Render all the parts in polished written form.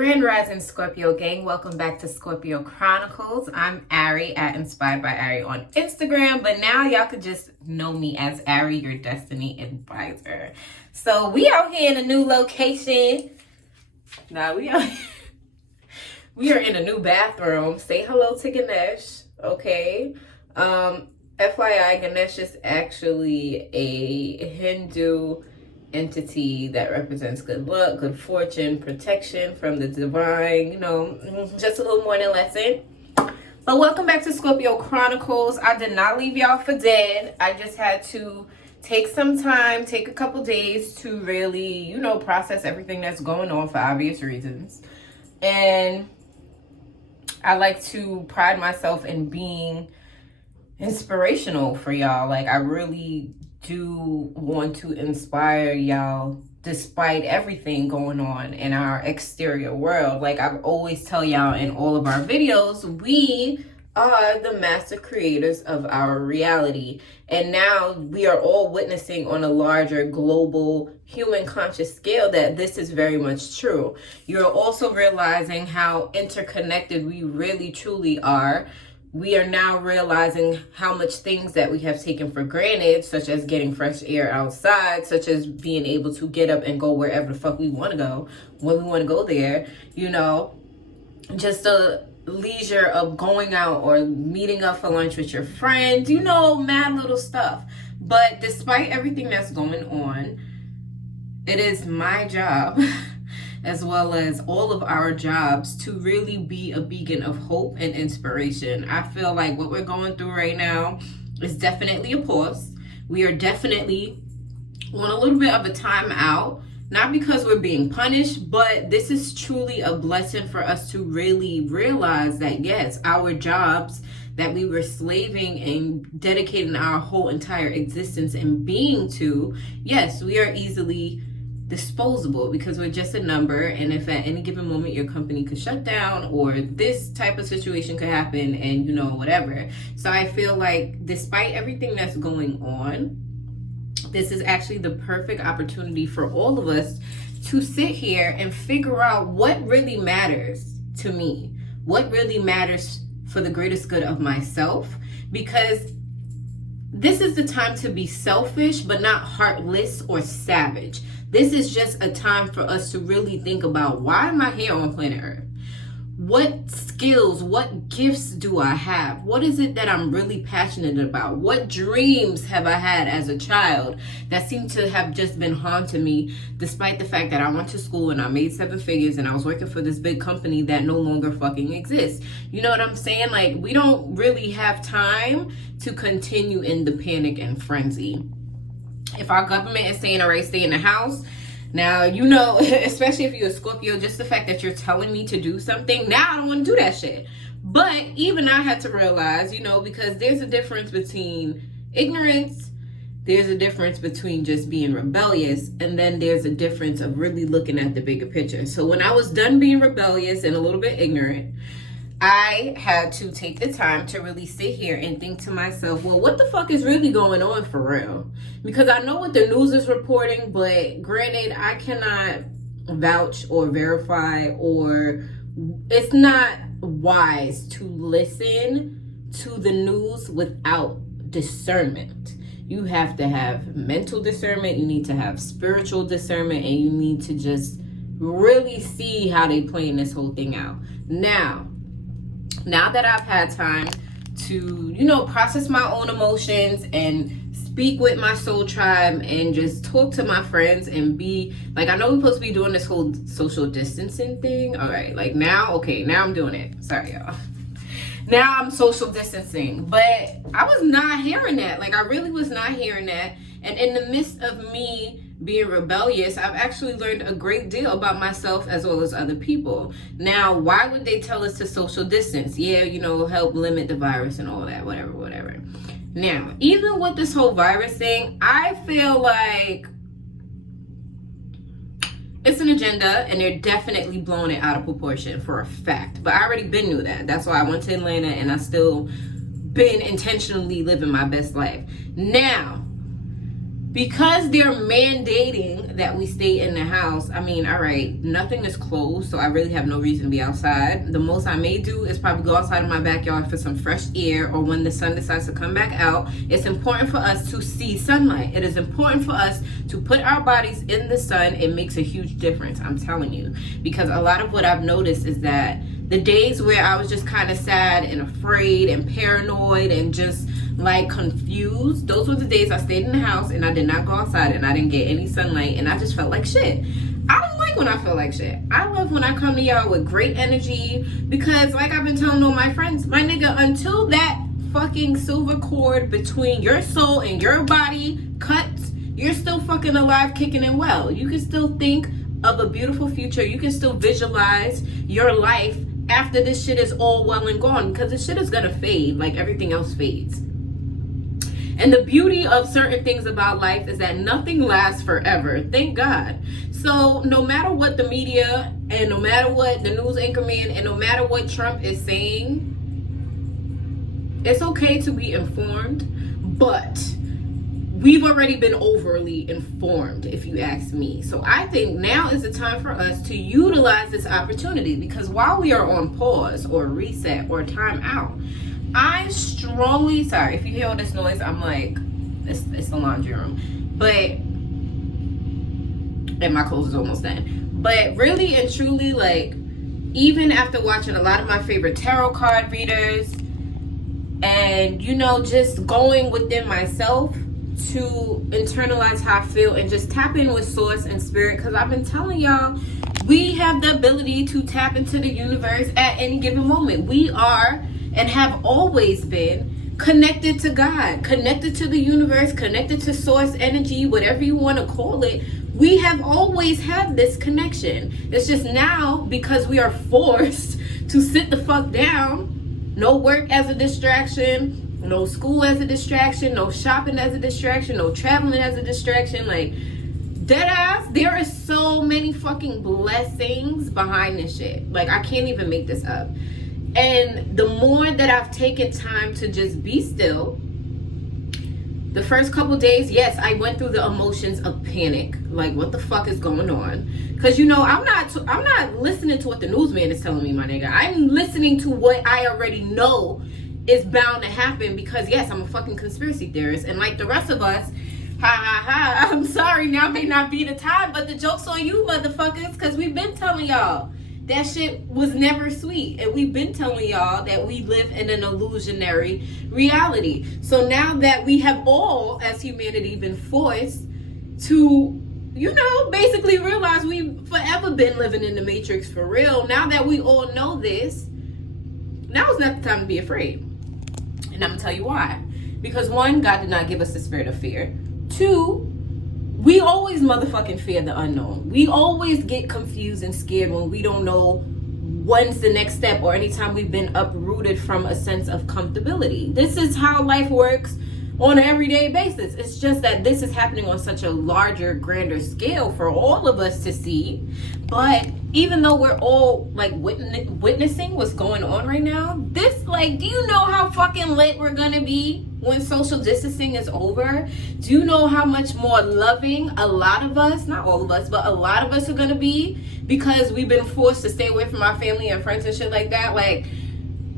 Grand Rising Scorpio gang, welcome back to Scorpio Chronicles. I'm Ari at Inspired by Ari on Instagram, but now y'all could just know me as Ari, your destiny advisor. So we out here in a new location. We are in a new bathroom. Say hello to Ganesh, okay? FYI, Ganesh is actually a Hindu entity that represents good luck, good fortune, protection from the divine, just a little morning lesson. But welcome back to Scorpio Chronicles. I did not leave y'all for dead. I just had to take some time, take a couple days to really, process everything that's going on for obvious reasons. And I like to pride myself in being inspirational for y'all. Like, I really do want to inspire y'all despite everything going on in our exterior world. Like I've always tell y'all in all of our videos, we are the master creators of our reality. And now we are all witnessing on a larger global human conscious scale that this is very much true. You're also realizing how interconnected we really truly are. We are now realizing how much things that we have taken for granted, such as getting fresh air outside, such as being able to get up and go wherever the fuck we want to go, when we want to go there, just the leisure of going out or meeting up for lunch with your friends, mad little stuff. But despite everything that's going on, it is my job as well as all of our jobs to really be a beacon of hope and inspiration. I feel like what we're going through right now is definitely a pause. We are definitely on a little bit of a time out, not because we're being punished, but this is truly a blessing for us to really realize that, yes, our jobs that we were slaving and dedicating our whole entire existence and being to, yes, we are easily disposable because we're just a number, and if at any given moment your company could shut down or this type of situation could happen and whatever. So I feel like despite everything that's going on, this is actually the perfect opportunity for all of us to sit here and figure out what really matters to me, what really matters for the greatest good of myself, because this is the time to be selfish but not heartless or savage. This is just a time for us to really think about, why am I here on planet Earth? What skills, what gifts do I have? What is it that I'm really passionate about? What dreams have I had as a child that seem to have just been haunting me, despite the fact that I went to school and I made 7 figures and I was working for this big company that no longer fucking exists. You know what I'm saying? Like, we don't really have time to continue in the panic and frenzy. If our government is saying, all right, stay in the house, now, especially if you're a Scorpio, just the fact that you're telling me to do something, now I don't want to do that shit. But even I had to realize, because there's a difference between ignorance, there's a difference between just being rebellious, and then there's a difference of really looking at the bigger picture. So when I was done being rebellious and a little bit ignorant, I had to take the time to really sit here and think to myself, well, what the fuck is really going on for real? Because I know what the news is reporting, but granted, I cannot vouch or verify, or it's not wise to listen to the news without discernment. You have to have mental discernment, you need to have spiritual discernment, and you need to just really see how they playing this whole thing out. Now that I've had time to, process my own emotions and speak with my soul tribe and just talk to my friends and be like, I know we're supposed to be doing this whole social distancing thing. All right, like now I'm doing it. Sorry, y'all. Now I'm social distancing, but I was not hearing that. Like, I really was not hearing that. And in the midst of me being rebellious, I've actually learned a great deal about myself as well as other people. Now, why would they tell us to social distance? Yeah, help limit the virus and all that, whatever. Now, even with this whole virus thing, I feel like it's an agenda, and they're definitely blowing it out of proportion for a fact. But I already been knew that. That's why I went to Atlanta, and I still been intentionally living my best life. Now, because they're mandating that we stay in the house. I mean, all right, nothing is closed, so I really have no reason to be outside. The most I may do is probably go outside in my backyard for some fresh air, or when the sun decides to come back out. It's important for us to see sunlight. It is important for us to put our bodies in the sun. It makes a huge difference, I'm telling you, because a lot of what I've noticed is that the days where I was just kind of sad and afraid and paranoid and just like confused, those were the days I stayed in the house and I did not go outside and I didn't get any sunlight and I just felt like shit. I don't like when I feel like shit. I love when I come to y'all with great energy, because like I've been telling all my friends, my nigga, until that fucking silver cord between your soul and your body cuts, you're still fucking alive, kicking and well. You can still think of a beautiful future. You can still visualize your life after this shit is all well and gone, because this shit is gonna fade like everything else fades. And the beauty of certain things about life is that nothing lasts forever, thank God. So no matter what the media and no matter what the news anchorman and no matter what Trump is saying, it's okay to be informed, but we've already been overly informed, if you ask me. So I think now is the time for us to utilize this opportunity, because while we are on pause or reset or time out, I strongly, sorry if you hear all this noise, I'm like, it's the laundry room, but, and my clothes is almost done. But really and truly, like, even after watching a lot of my favorite tarot card readers and, you know, just going within myself to internalize how I feel and just tap in with source and spirit, because I've been telling y'all, we have the ability to tap into the universe at any given moment. We are and have always been connected to God, connected to the universe, connected to source energy, whatever you want to call it. We have always had this connection. It's just now, because we are forced to sit the fuck down, no work as a distraction, no school as a distraction, no shopping as a distraction, no traveling as a distraction, like deadass, there is so many fucking blessings behind this shit. Like, I can't even make this up. And the more that I've taken time to just be still, the first couple days, yes, I went through the emotions of panic. Like, what the fuck is going on? Because, you know, I'm not listening to what the newsman is telling me, my nigga. I'm listening to what I already know is bound to happen, because, yes, I'm a fucking conspiracy theorist. And like the rest of us, I'm sorry, now may not be the time, but the joke's on you, motherfuckers, because we've been telling y'all that shit was never sweet. And we've been telling y'all that we live in an illusionary reality. So now that we have all, as humanity, been forced to, you know, basically realize we've forever been living in the Matrix for real. Now that we all know this, now is not the time to be afraid. And I'm gonna tell you why. Because one, God did not give us the spirit of fear. Two, we always motherfucking fear the unknown. We always get confused and scared when we don't know when's the next step, or anytime we've been uprooted from a sense of comfortability. This is how life works on an everyday basis. It's just that this is happening on such a larger, grander scale for all of us to see. But even though we're all like witnessing what's going on right now, this, like, do you know how fucking lit we're gonna be when social distancing is over? Do you know how much more loving a lot of us, not all of us, but a lot of us are gonna be, because we've been forced to stay away from our family and friends and shit like that? Like,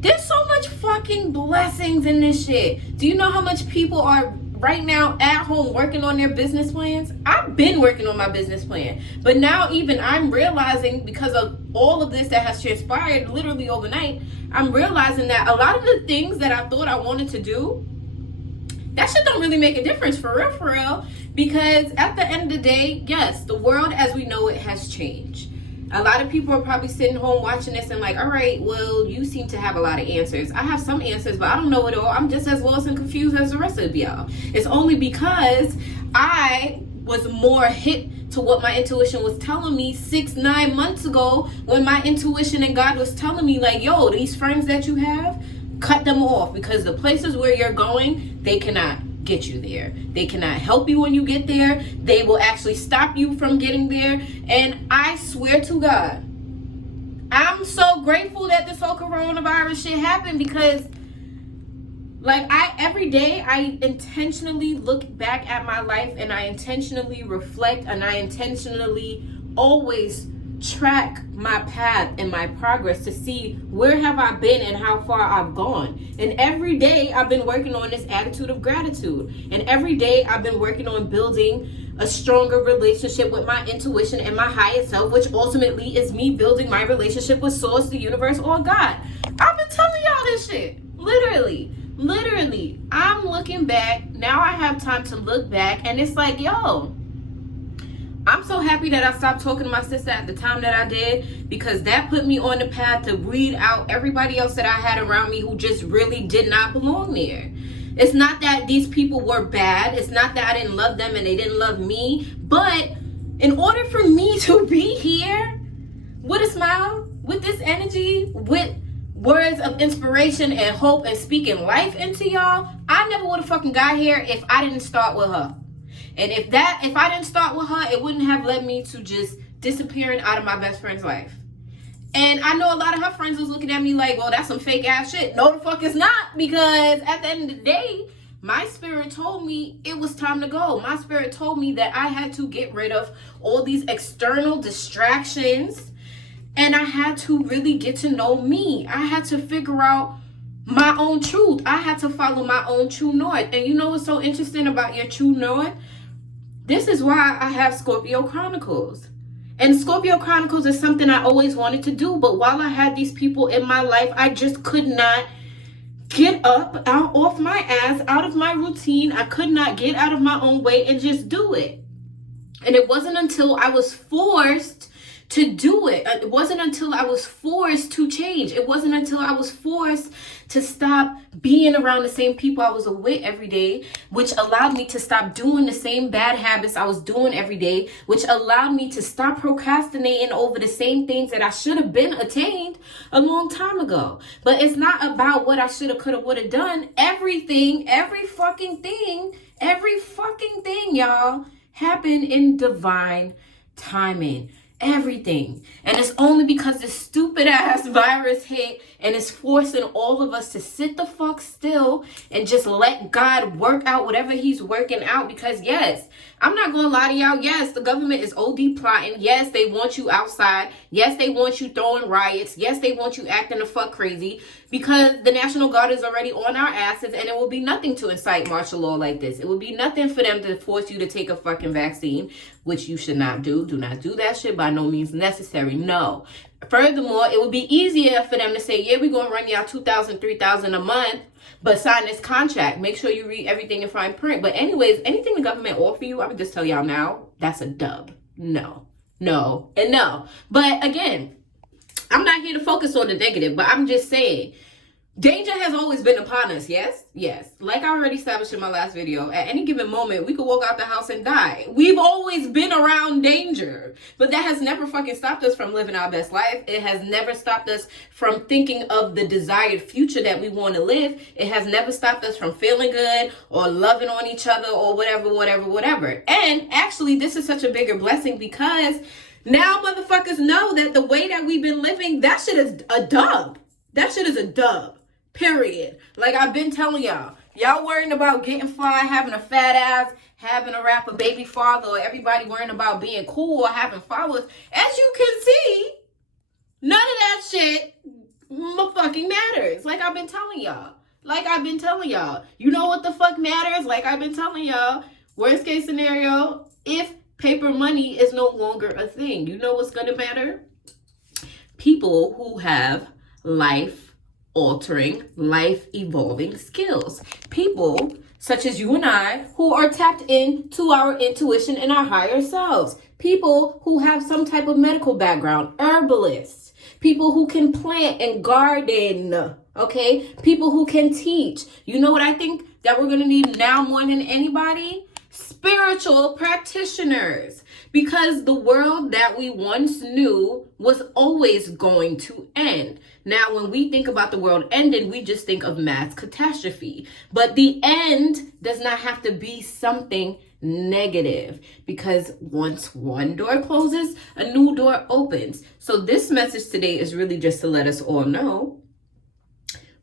there's so much fucking blessings in this shit. Do you know how much people are right now at home working on their business plans? I've been working on my business plan, but now even I'm realizing, because of all of this that has transpired literally overnight, I'm realizing that a lot of the things that I thought I wanted to do, that shit don't really make a difference for real, because at the end of the day, yes, the world as we know it has changed. A lot of people are probably sitting home watching this and like, all right, well, you seem to have a lot of answers. I have some answers, but I don't know it all. I'm just as lost and confused as the rest of y'all. It's only because I was more hip to what my intuition was telling me 6-9 months ago, when my intuition and God was telling me, like, yo, these friends that you have, cut them off, because the places where you're going, they cannot get you there. They cannot help you when you get there. They will actually stop you from getting there. And I swear to God, I'm so grateful that this whole coronavirus shit happened, because Like, every day I intentionally look back at my life, and I intentionally reflect, and I intentionally always track my path and my progress to see where have I been and how far I've gone. And every day I've been working on this attitude of gratitude. And every day I've been working on building a stronger relationship with my intuition and my higher self, which ultimately is me building my relationship with Source, the universe, or God. I've been telling y'all this shit. Literally, I'm looking back. Now I have time to look back, and it's like, yo, I'm so happy that I stopped talking to my sister at the time that I did, because that put me on the path to weed out everybody else that I had around me who just really did not belong there. It's not that these people were bad. It's not that I didn't love them and they didn't love me. But in order for me to be here with a smile, with this energy, with words of inspiration and hope and speaking life into y'all, I never would have fucking got here if I didn't start with her. And if I didn't start with her, it wouldn't have led me to just disappearing out of my best friend's life. And I know a lot of her friends was looking at me like, well, that's some fake ass shit. No, the fuck it's not, because at the end of the day, my spirit told me it was time to go. My spirit told me that I had to get rid of all these external distractions, and I had to really get to know me. I had to figure out my own truth. I had to follow my own true north. And you know what's so interesting about your true north? This is why I have Scorpio Chronicles. And Scorpio Chronicles is something I always wanted to do. But while I had these people in my life, I just could not get up, off my ass, out of my routine. I could not get out of my own way and just do it. And it wasn't until I was forced to do it. It wasn't until I was forced to change. It wasn't until I was forced to stop being around the same people I was with every day, which allowed me to stop doing the same bad habits I was doing every day, which allowed me to stop procrastinating over the same things that I should have been attained a long time ago. But it's not about what I should have, could have, would have done. Everything, every fucking thing, y'all, happened in divine timing. Everything. And it's only because this stupid ass virus hit and it's forcing all of us to sit the fuck still and just let God work out whatever he's working out. Because yes, I'm not gonna lie to y'all, yes, the government is OD plotting. Yes, they want you outside. Yes, they want you throwing riots. Yes, they want you acting the fuck crazy, because the National Guard is already on our asses, and it will be nothing to incite martial law like this. It would be nothing for them to force you to take a fucking vaccine, which you should not do. Do not do that shit, by no means necessary. No. Furthermore, it would be easier for them to say, yeah, we're going to run y'all $2,000, $3,000 a month, but sign this contract. Make sure you read everything in fine print. But anyways, anything the government offer you, I would just tell y'all now, that's a dub. No, and no. But again, I'm not here to focus on the negative, but I'm just saying, danger has always been upon us, yes? Yes. Like I already established in my last video, at any given moment, we could walk out the house and die. We've always been around danger. But that has never fucking stopped us from living our best life. It has never stopped us from thinking of the desired future that we want to live. It has never stopped us from feeling good or loving on each other or whatever. And actually, this is such a bigger blessing, because now motherfuckers know that the way that we've been living, that shit is a dub. That shit is a dub. Period. Like I've been telling y'all worrying about getting fly, having a fat ass, having a rapper baby father, or everybody worrying about being cool or having followers. As you can see, none of that shit fucking matters. Like I've been telling y'all. You know what the fuck matters? Like I've been telling y'all, worst case scenario, if paper money is no longer a thing, you know what's gonna matter? People who have life-altering, life-evolving skills. People such as you and I, who are tapped into our intuition and our higher selves. People who have some type of medical background, herbalists. People who can plant and garden, okay? People who can teach. You know what I think that we're gonna need now more than anybody? Spiritual practitioners. Because the world that we once knew was always going to end. Now, when we think about the world ending, we just think of mass catastrophe. But the end does not have to be something negative, because once one door closes, a new door opens. So this message today is really just to let us all know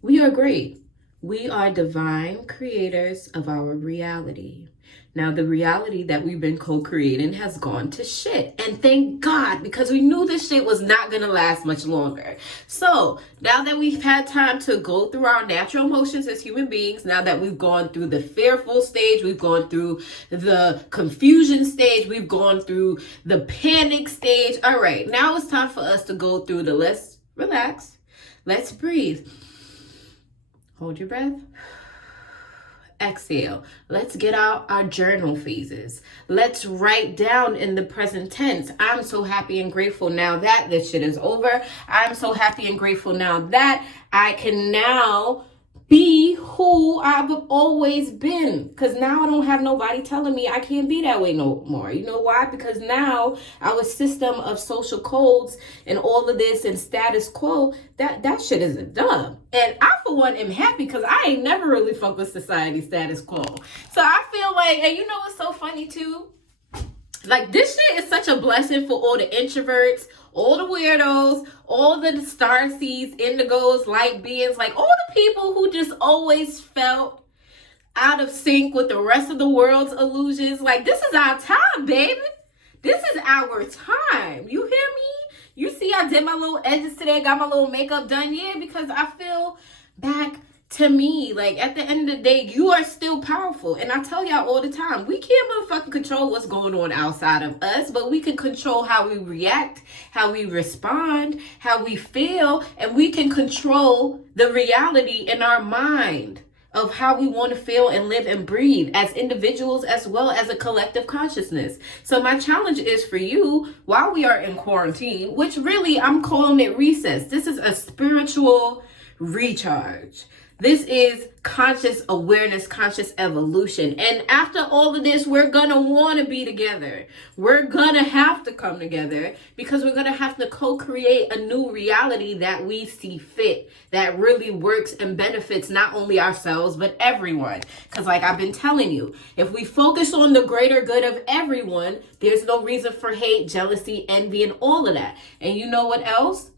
we are great. We are divine creators of our reality. Now, the reality that we've been co-creating has gone to shit. And thank God, because we knew this shit was not going to last much longer. So, now that we've had time to go through our natural emotions as human beings, now that we've gone through the fearful stage, we've gone through the confusion stage, we've gone through the panic stage. All right, now it's time for us to go through the let's relax, let's breathe. Hold your breath. Exhale. Let's get out our journal phases. Let's write down in the present tense. I'm so happy and grateful now that this shit is over. I'm so happy and grateful now that I can now be who I've always been. Because now I don't have nobody telling me I can't be that way no more. You know why? Because now our system of social codes and all of this and status quo, that shit isn't dumb. And I, for one, am happy because I ain't never really fucked with society status quo. So I feel like, and you know what's so funny too? Like, this shit is such a blessing for all the introverts, all the weirdos, all the starseeds, indigos, light beings, like all the people who just always felt out of sync with the rest of the world's illusions. Like, this is our time, baby. This is our time. You hear me? You see I did my little edges today, got my little makeup done, yeah, because I feel back to me. Like, at the end of the day, you are still powerful. And I tell y'all all the time, we can't motherfucking control what's going on outside of us, but we can control how we react, how we respond, how we feel, and we can control the reality in our mind of how we want to feel and live and breathe as individuals as well as a collective consciousness. So my challenge is for you, while we are in quarantine, which really I'm calling it recess. This is a spiritual recharge. This is conscious awareness, conscious evolution. And after all of this, we're going to want to be together. We're going to have to come together because we're going to have to co-create a new reality that we see fit, that really works and benefits not only ourselves, but everyone. Because like I've been telling you, if we focus on the greater good of everyone, there's no reason for hate, jealousy, envy, and all of that. And you know what else?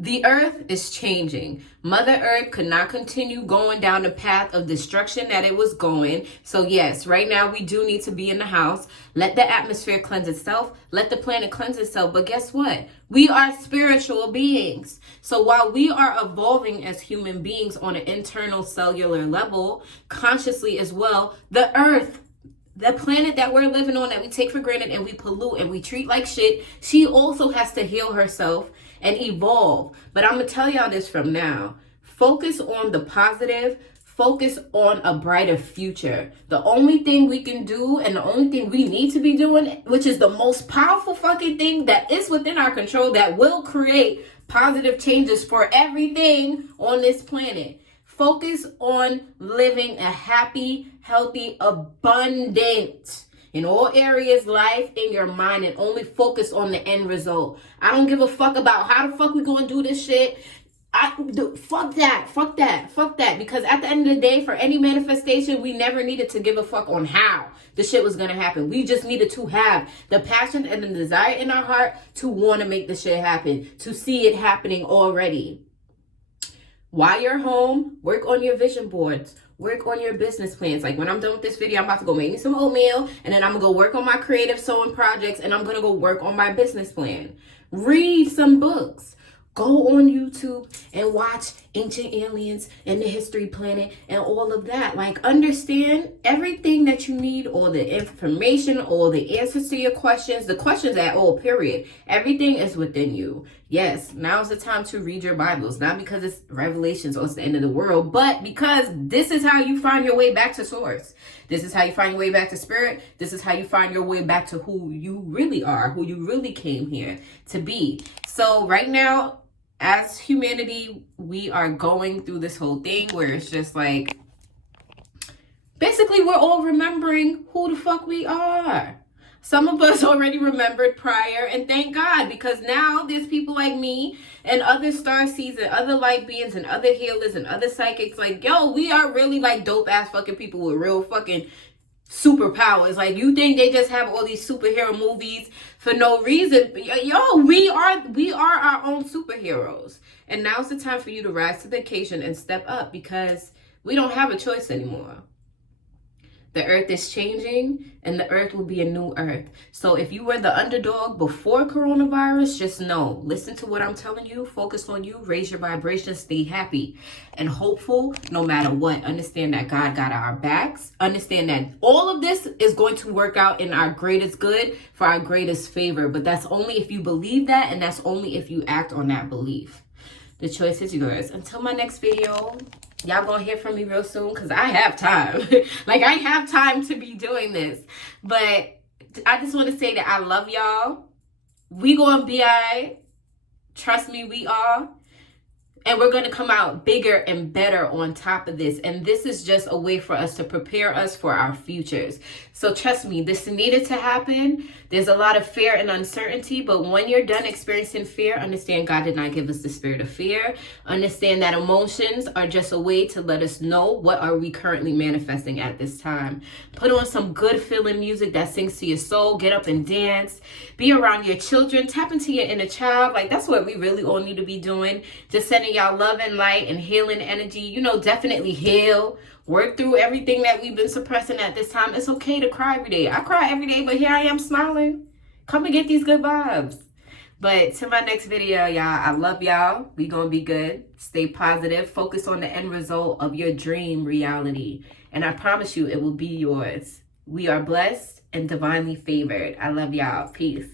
The earth is changing. Mother Earth could not continue going down the path of destruction that it was going. So yes, right now we do need to be in the house. Let the atmosphere cleanse itself. Let the planet cleanse itself. But guess what? We are spiritual beings. So while we are evolving as human beings on an internal cellular level, consciously as well, the earth, the planet that we're living on that we take for granted and we pollute and we treat like shit, she also has to heal herself and evolve. But I'm going to tell y'all this from now. Focus on the positive. Focus on a brighter future. The only thing we can do and the only thing we need to be doing, which is the most powerful fucking thing that is within our control that will create positive changes for everything on this planet. Focus on living a happy, healthy, abundant in all areas, life, in your mind, and only focus on the end result. I don't give a fuck about how the fuck we gonna do this shit. Fuck that. Because at the end of the day, for any manifestation, we never needed to give a fuck on how the shit was gonna happen. We just needed to have the passion and the desire in our heart to want to make the shit happen, to see it happening already. While you're home, work on your vision boards. Work on your business plans. Like when I'm done with this video, I'm about to go make me some oatmeal and then I'm gonna go work on my creative sewing projects and I'm gonna go work on my business plan. Read some books. Go on YouTube and watch Ancient Aliens and the History Planet and all of that. Like, understand everything that you need, all the information, all the answers to your questions, the questions at all, period. Everything is within you. Yes, now's the time to read your Bibles, not because it's Revelations or it's the end of the world, but because this is how you find your way back to source. This is how you find your way back to spirit. This is how you find your way back to who you really are, who you really came here to be. So right now, as humanity, we are going through this whole thing where it's just like, basically we're all remembering who the fuck we are. Some of us already remembered prior, and thank God, because now there's people like me and other starseeds and other light beings and other healers and other psychics like, yo, we are really like dope ass fucking people with real fucking superpowers. Like, you think they just have all these superhero movies for no reason? Yo, we are our own superheroes. And now's the time for you to rise to the occasion and step up, because we don't have a choice anymore. The earth is changing, and the earth will be a new earth. So if you were the underdog before coronavirus, just know, listen to what I'm telling you, focus on you, raise your vibration, stay happy and hopeful no matter what. Understand that God got our backs. Understand that all of this is going to work out in our greatest good, for our greatest favor. But that's only if you believe that, and that's only if you act on that belief. The choice is yours. Until my next video, y'all gonna hear from me real soon, because I have time. Like, I have time to be doing this. But I just want to say that I love y'all. We gonna be all right. Trust me, we are. And we're going to come out bigger and better on top of this. And this is just a way for us to prepare us for our futures. So trust me, this needed to happen. There's a lot of fear and uncertainty. But when you're done experiencing fear, understand God did not give us the spirit of fear. Understand that emotions are just a way to let us know what are we currently manifesting at this time. Put on some good feeling music that sings to your soul. Get up and dance. Be around your children. Tap into your inner child. Like, that's what we really all need to be doing. Just sending y'all love and light and healing energy. You know, definitely heal. Work through everything that we've been suppressing at this time. It's okay to cry every day. I cry every day, but here I am smiling. Come and get these good vibes. But to my next video, y'all, I love y'all. We gonna be good. Stay positive. Focus on the end result of your dream reality. And I promise you, it will be yours. We are blessed and divinely favored. I love y'all. Peace.